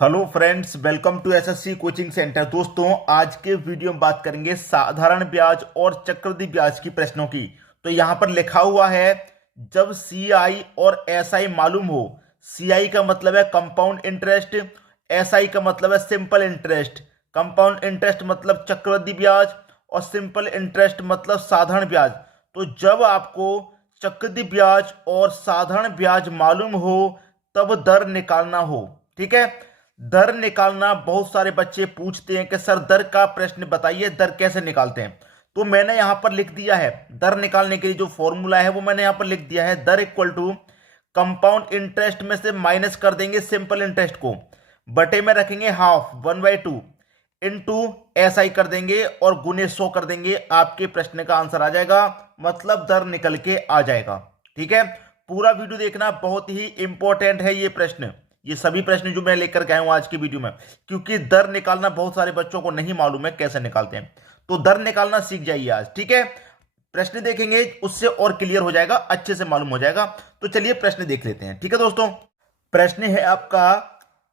Hello friends, welcome to SSC coaching centre. दोस्तों, आज के वीडियो में बात करेंगे साधारण ब्याज और चक्रवृद्धि ब्याज की प्रश्नों की। तो यहां पर लिखा हुआ है, जब सीआई और एसआई मालूम हो। सीआई का मतलब है कंपाउंड इंटरेस्ट, एसआई का मतलब है सिंपल इंटरेस्ट। कंपाउंड इंटरेस्ट मतलब चक्रवृद्धि ब्याज और सिंपल इंटरेस्ट मतलब साधारण ब्याज। तो जब आपको चक्रवृद्धि ब्याज और साधारण ब्याज मालूम हो तब दर निकालना हो। ठीक है, दर निकालना बहुत सारे बच्चे पूछते हैं कि सर दर का प्रश्न बताइए, दर कैसे निकालते हैं। तो मैंने यहां पर लिख दिया है, दर निकालने के लिए जो फॉर्मूला है वो मैंने यहां पर लिख दिया है। दर इक्वल टू कंपाउंड इंटरेस्ट में से माइनस कर देंगे सिंपल इंटरेस्ट को, बटे में रखेंगे हाफ 1/2 इंटू एस आई कर देंगे और गुने 100 कर देंगे। आपके प्रश्न का आंसर आ जाएगा, मतलब दर निकल के आ जाएगा। ठीक है, पूरा वीडियो देखना, बहुत ही इंपॉर्टेंट है ये प्रश्न। ये सभी प्रश्न जो मैं लेकर के आया हूं आज की वीडियो में, क्योंकि दर निकालना बहुत सारे बच्चों को नहीं मालूम है कैसे निकालते हैं। तो दर निकालना सीख जाइए आज। ठीक है, प्रश्न देखेंगे उससे और क्लियर हो जाएगा, अच्छे से मालूम हो जाएगा। तो चलिए प्रश्न देख लेते हैं। ठीक है दोस्तों, प्रश्न है आपका,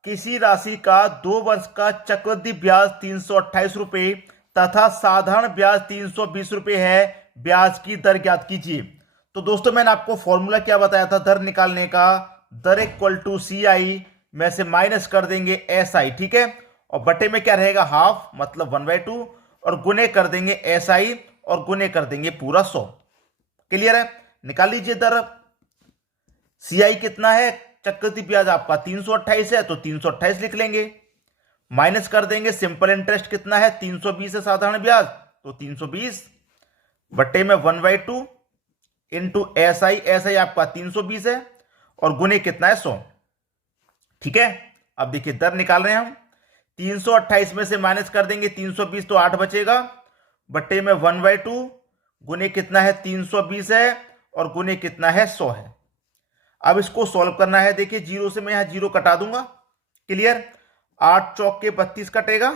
किसी राशि का 2 वर्ष का चक्रवृद्धि ब्याज 328 रुपए तथा साधारण ब्याज 320 रुपए है, ब्याज की दर ज्ञात कीजिए। तो दोस्तों, मैंने आपको फॉर्मूला क्या बताया था दर निकालने का, दर इक्वल टू सी आई में से माइनस कर देंगे एस आई। ठीक है, और बटे में क्या रहेगा हाफ मतलब 1/2 और गुने कर देंगे एस आई और गुने कर देंगे पूरा 100। क्लियर है, निकाल लीजिए दर। सी आई कितना है, चक्रवृद्धि ब्याज आपका 328 है तो 328 लिख लेंगे, माइनस कर देंगे सिंपल इंटरेस्ट कितना है 320 है साधारण ब्याज तो 320 बटे में 1/2 इंटू एस आई आपका 320 है और गुने कितना है 100। ठीक है, अब देखिए दर निकाल रहे हैं हम, 328 में से माइनस कर देंगे 320 तो 8 बचेगा, बटे में 1/2 गुने कितना है 320 है और गुने कितना है 100 है। अब इसको सॉल्व करना है। देखिए जीरो से मैं यहां जीरो कटा दूंगा। क्लियर, 8 चौक के 32 कटेगा,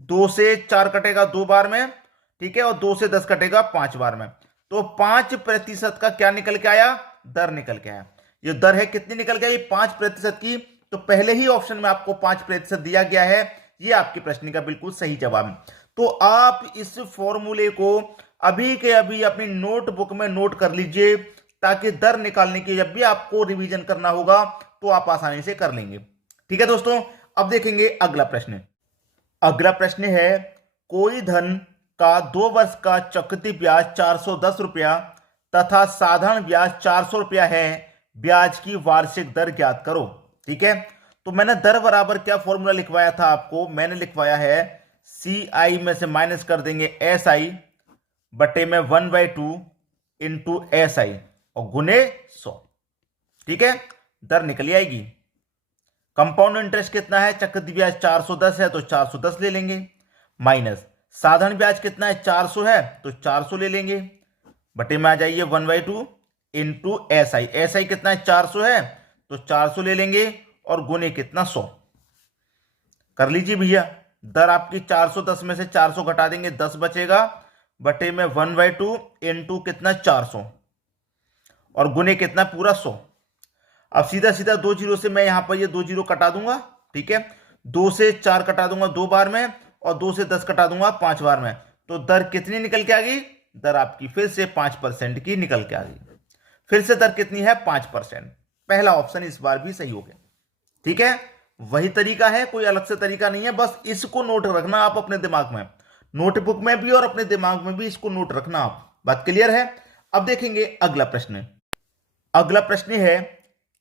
2 से 4 कटेगा 2 बार में। ठीक है, और 2 से 10 कटेगा 5 बार में। तो 5% का क्या निकल के आया, दर निकल के आया। ये दर है कितनी निकल के आई, 5% की। तो पहले ही ऑप्शन में आपको 5% दिया गया है, ये आपके प्रश्न का बिल्कुल सही जवाब है। तो आप इस फॉर्मूले को अभी के अभी अपनी नोटबुक में नोट कर लीजिए, ताकि दर निकालने की जब भी आपको रिवीजन करना होगा तो आप आसानी से कर लेंगे। ठीक है दोस्तों, अब देखेंगे अगला प्रश्न। अगला प्रश्न है, कोई धन का 2 वर्ष का चक्रवृद्धि ब्याज 410 रुपया तथा साधारण ब्याज 400 रुपया है, ब्याज की वार्षिक दर ज्ञात करो। ठीक है, तो मैंने दर बराबर क्या फॉर्मूला लिखवाया था आपको, मैंने लिखवाया है सी आई में से माइनस कर देंगे एस आई बटे में 1/2 इंटू एस आई और गुने 100। ठीक है, दर निकल आएगी। कंपाउंड इंटरेस्ट कितना है, चक्रवृद्धि ब्याज 410 है तो 410 ले लेंगे, माइनस साधारण ब्याज कितना है 400 है तो 400 ले लेंगे, बटे में आ जाइए 1/2 इंटू एस आई कितना है 400 है तो 400 ले लेंगे और गुने कितना 100 कर लीजिए भैया। दर आपकी 410 में से 400 घटा देंगे 10 बचेगा, बटे में 1/2 इंटू कितना 400 और गुने कितना पूरा 100। अब सीधा सीधा 2 जीरो से मैं यहां पर ये 2 जीरो कटा दूंगा। ठीक है, 2 से 4 कटा दूंगा 2 बार में और 2 से 10 कटा दूंगा 5 बार में। तो दर कितनी निकल के आ गई, दर आपकी फिर से 5% की निकल के आ गई। फिर से दर कितनी है 5%। पहला ऑप्शन इस बार भी सही हो गया। ठीक है, वही तरीका है, कोई अलग से तरीका नहीं है, बस इसको नोट रखना आप अपने दिमाग में, नोटबुक में भी और अपने दिमाग में भी इसको नोट रखना आप। बात क्लियर है। अब देखेंगे अगला प्रश्न। अगला प्रश्न है,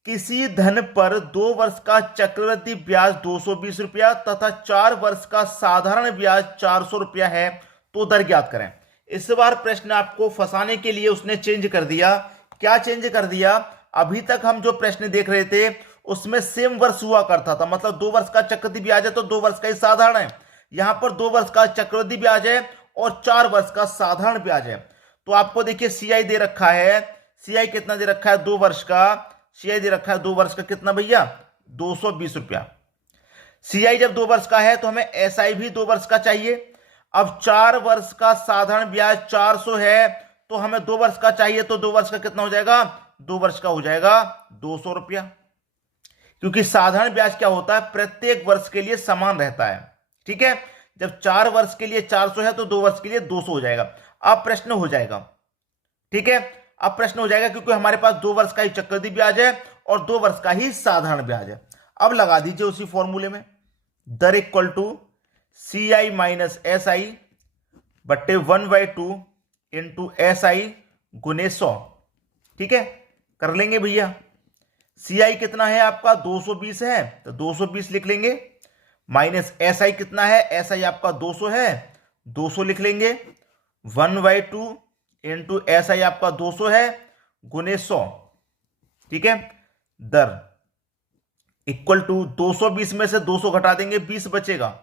किसी धन पर 2 वर्ष का चक्रवृद्धि ब्याज 220 रुपया तथा 4 वर्ष का साधारण ब्याज 400 रुपया है, तो दर ज्ञात करें। इस बार प्रश्न आपको फंसाने के लिए उसने चेंज कर दिया। क्या चेंज कर दिया, अभी तक हम जो प्रश्न देख रहे थे उसमें सेम वर्ष हुआ करता था, मतलब 2 वर्ष का चक्रवृद्धि ब्याज है तो 2 वर्ष का ही साधारण है। यहां पर 2 वर्ष का चक्रवृद्धि ब्याज है और 4 वर्ष का साधारण ब्याज है। तो आपको देखिए सीआई दे रखा है, सीआई कितना दे रखा है 2 वर्ष का, सीआई दे रखा है 2 वर्ष का कितना भैया 220 रुपया। सीआई जब 2 वर्ष का है तो हमें एसआई भी 2 वर्ष का चाहिए। अब 4 वर्ष का साधारण ब्याज 400 है तो हमें 2 वर्ष का चाहिए, तो 2 वर्ष का कितना हो जाएगा, 2 वर्ष का हो जाएगा 200 रुपया। क्योंकि साधारण ब्याज क्या होता है, प्रत्येक वर्ष के लिए समान रहता है। ठीक है, जब 4 वर्ष के लिए 400 है तो 2 वर्ष के लिए 200 हो जाएगा। अब प्रश्न हो जाएगा, ठीक है, अब प्रश्न हो जाएगा क्योंकि हमारे पास 2 वर्ष का ही चक्रवृद्धि ब्याज है और 2 वर्ष का ही साधारण ब्याज है। अब लगा दीजिए उसी फॉर्मूले में, दर equal to C I minus S I बट्टे 1/2 इंटू एस आई गुने 100। ठीक है, कर लेंगे भैया। सी आई कितना है आपका 220 है तो 220 लिख लेंगे, माइनस एस आई कितना है, एस आई आपका 200 है 200 लिख लेंगे, 1/2 इंटू एस आई आपका 200 है गुने 100। ठीक है, दर इक्वल टू 220 में से 200 घटा देंगे 20 बचेगा,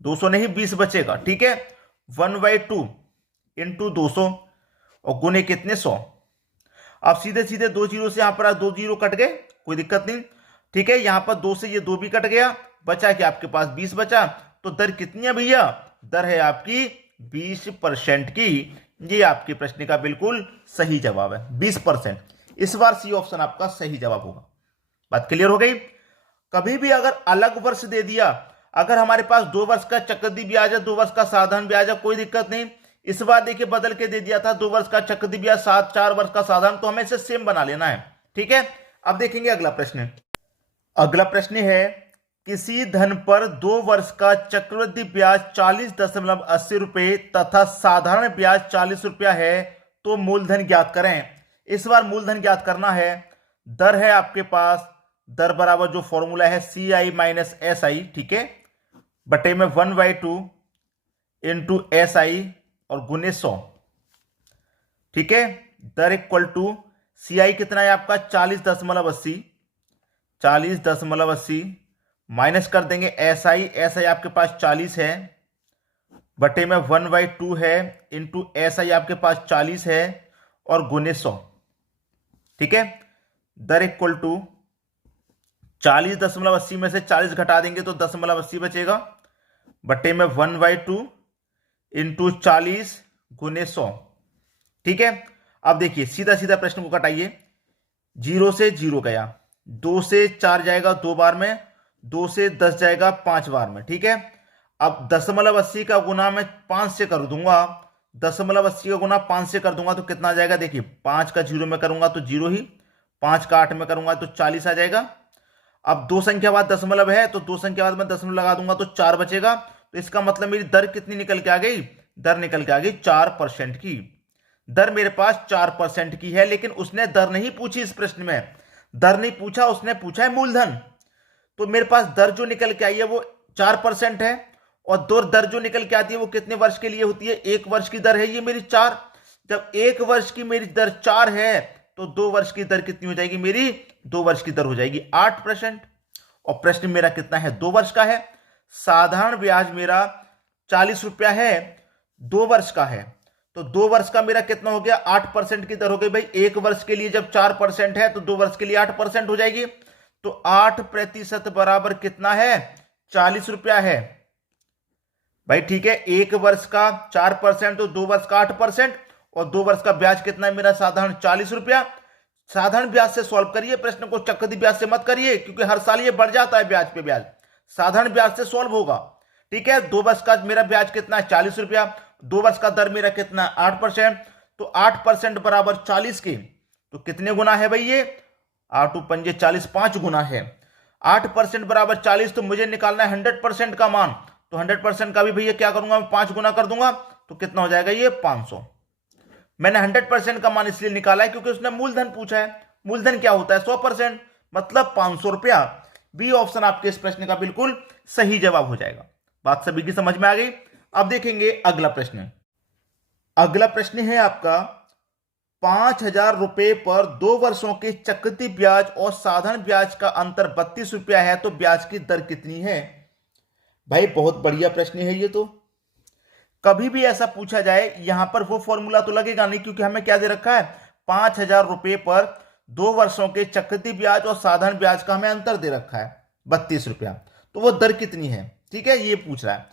200 नहीं 20 बचेगा। ठीक है, 1/2 इंटू 200 और गुने कितने 100। अब सीधे सीधे 2 जीरो से यहां पर 2 जीरो कट गए, कोई दिक्कत नहीं। ठीक है, यहां पर 2 से ये 2 भी कट गया, बचा कि आपके पास 20 बचा। तो दर कितनी है भैया, दर है आपकी 20% की। ये आपके प्रश्न का बिल्कुल सही जवाब है, 20%। इस बार सी ऑप्शन आपका सही जवाब होगा। बात क्लियर हो गई। कभी भी अगर अलग वर्ष दे दिया, अगर हमारे पास 2 वर्ष का चक्रवृद्धि ब्याज है 2 वर्ष का साधारण ब्याज है, कोई दिक्कत नहीं। इस बार देखिए बदल के दे दिया था 2 वर्ष का चक्रवृद्धि ब्याज 4 वर्ष का साधारण, तो हमें इसे सेम बना लेना है। ठीक है, अब देखेंगे अगला प्रश्न। अगला प्रश्न है, किसी धन पर 2 वर्ष का चक्रवृद्धि ब्याज 40.80 रुपए तथा साधारण ब्याज 40 रुपया है तो मूलधन ज्ञात करें। इस बार मूलधन ज्ञात करना है। दर है आपके पास, दर बराबर जो फॉर्मूला है सी आई माइनस एस आई, ठीक है, बटे में 1/2 इंटू एस आई और गुने 100। ठीक है, दर इक्वल टू सी आई कितना है आपका 40.80, 40.80 माइनस कर देंगे एस आई आपके पास 40 है बटे में 1/2 है इंटू एस आई आपके पास 40 है और गुने 100। ठीक है, दर इक्वल टू 40.80 में से 40 घटा देंगे तो 10.80 बचेगा बटे में 1/2 इंटू 40 गुने 100। ठीक है, अब देखिए सीधा सीधा प्रश्न को कटाइए। 0 से 0 गया, 2 से 4 जाएगा 2 बार में, 2 से 10 जाएगा 5 बार में। ठीक है, अब 10.80 का गुना मैं 5 से कर दूंगा, 10.80 का गुना 5 से कर दूंगा तो कितना आ जाएगा, देखिए 5 का 0 में करूंगा तो 0 ही, 5 का 8 में करूंगा तो 40 आ जाएगा। अब 2 संख्या बाद दशमलव है तो 2 संख्या बाद मैं दशमलव लगा दूंगा तो 4 बचेगा। तो इसका मतलब मेरी दर कितनी निकल के आ गई, दर निकल के आ गई 4% की। दर मेरे पास 4% की है, लेकिन उसने दर नहीं पूछी इस प्रश्न में, दर नहीं पूछा, उसने पूछा है मूलधन। तो मेरे पास दर जो निकल के आई है वो 4% है और दो दर जो निकल के आती है वो कितने वर्ष के लिए होती है, 1 वर्ष की दर है ये मेरी 4। जब 1 वर्ष की मेरी दर 4 है तो 2 वर्ष की दर कितनी हो जाएगी, मेरी 2 वर्ष की दर हो जाएगी 8%। और प्रश्न मेरा कितना है, 2 वर्ष का है। साधारण ब्याज मेरा 40 रुपया है, 2 वर्ष का है, तो 2 वर्ष का मेरा कितना हो गया, 8% की दर हो गई भाई। 1 वर्ष के लिए जब 4% है तो 2 वर्ष के लिए 8% हो जाएगी। तो 8% बराबर कितना है, 40 रुपया है भाई। ठीक है, 1 वर्ष का 4% तो 2 वर्ष का 8% और 2 वर्ष का ब्याज कितना है मेरा, साधारण 40 रुपया। साधारण ब्याज से सॉल्व करिए प्रश्न को, चक्रवृद्धि ब्याज से मत करिए क्योंकि हर साल ये बढ़ जाता है ब्याज पे ब्याज। साधारण ब्याज से सॉल्व होगा। ठीक है, 2 वर्ष का मेरा ब्याज कितना है 40 रुपया, 2 वर्ष का दर मेरा कितना है 8%, तो 8% बराबर 40 के तो कितने गुना है भाई ये, 8 पंजे 40, 5 गुना है। 8% बराबर 40, तो मुझे निकालना है 100% का मान, तो 100% का भी भैया क्या करूंगा मैं 5 गुना कर दूंगा तो कितना हो जाएगा ये 500। मैंने 100% का मान इसलिए निकाला है क्योंकि उसने मूलधन पूछा है। मूलधन क्या होता है 100%, मतलब 500 रुपया। बी ऑप्शन आपके इस प्रश्न का बिल्कुल सही जवाब हो जाएगा। बात सभी की समझ में आ गई। अब देखेंगे अगला प्रश्न। अगला प्रश्न है आपका 5,000 रुपए पर 2 वर्षों के चक्रवृद्धि ब्याज और साधारण ब्याज का अंतर 32 रुपया है तो ब्याज की दर कितनी है। भाई बहुत बढ़िया प्रश्न है ये। तो कभी भी ऐसा पूछा जाए यहां पर वो फॉर्मूला तो लगेगा नहीं क्योंकि हमें क्या दे रखा है, 5,000 रुपए पर 2 वर्षों के चक्रवृद्धि ब्याज और साधारण ब्याज का हमें अंतर दे रखा है 32 रुपया, तो वो दर कितनी है। ठीक है, ये पूछ रहा है।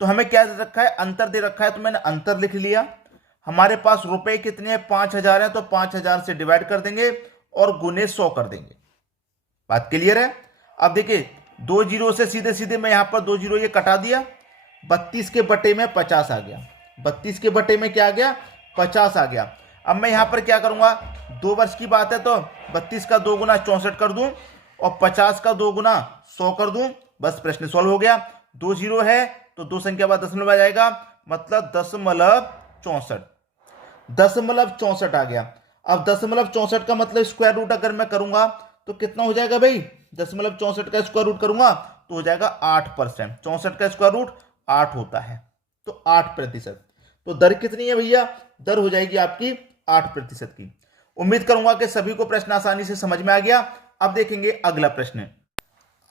तो हमें क्या दे रखा है, अंतर दे रखा है, तो मैंने अंतर लिख लिया। हमारे पास रुपए कितने हैं 5,000 है तो 5,000 से डिवाइड कर देंगे और गुने 100 कर देंगे। बात क्लियर है। अब देखिए 2 जीरो से सीधे सीधे मैं यहां पर 2 जीरो ये कटा दिया, 32 के बटे में 50 आ गया, 32 के बटे में क्या आ गया, 50 आ गया। अब मैं यहां पर क्या करूंगा, 2 वर्ष की बात है तो 32 का 2 गुना 64 कर दूं और 50 का 2 गुना 100 कर दूं, बस प्रश्न सॉल्व हो गया। 2 जीरो है तो 2 संख्या बाद दशमलव आ जाएगा, मतलब 0.64 आ गया। अब 0.64 का मतलब स्क्वायर रूट अगर मैं करूंगा तो कितना हो जाएगा भाई, 0.64 का स्क्वायर रूट करूंगा तो हो जाएगा 8%। 64 का स्क्वायर रूट 8 होता है, तो 8%। तो दर कितनी है भैया, दर हो जाएगी आपकी 8% की। उम्मीद करूंगा कि सभी को प्रश्न आसानी से समझ में आ गया। अब देखेंगे अगला प्रश्न।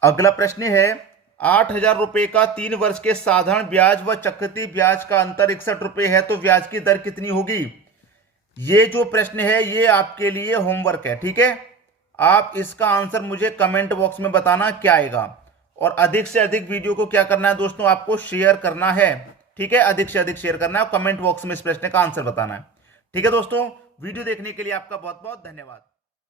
अगला प्रश्न है 8,000 रुपए का 3 वर्ष के साधारण ब्याज व चक्रवृद्धि ब्याज का अंतर 61 रुपए है, तो ब्याज की दर कितनी होगी। ये जो प्रश्न है ये आपके लिए होमवर्क है, ठीक है। आप इसका आंसर मुझे कमेंट बॉक्स में बताना क्या आएगा, और अधिक से अधिक वीडियो को क्या करना है दोस्तों, आपको शेयर करना है, ठीक है। अधिक से अधिक शेयर करना है और कमेंट बॉक्स में इस प्रश्न का आंसर बताना है, ठीक है दोस्तों। वीडियो देखने के लिए आपका बहुत बहुत धन्यवाद।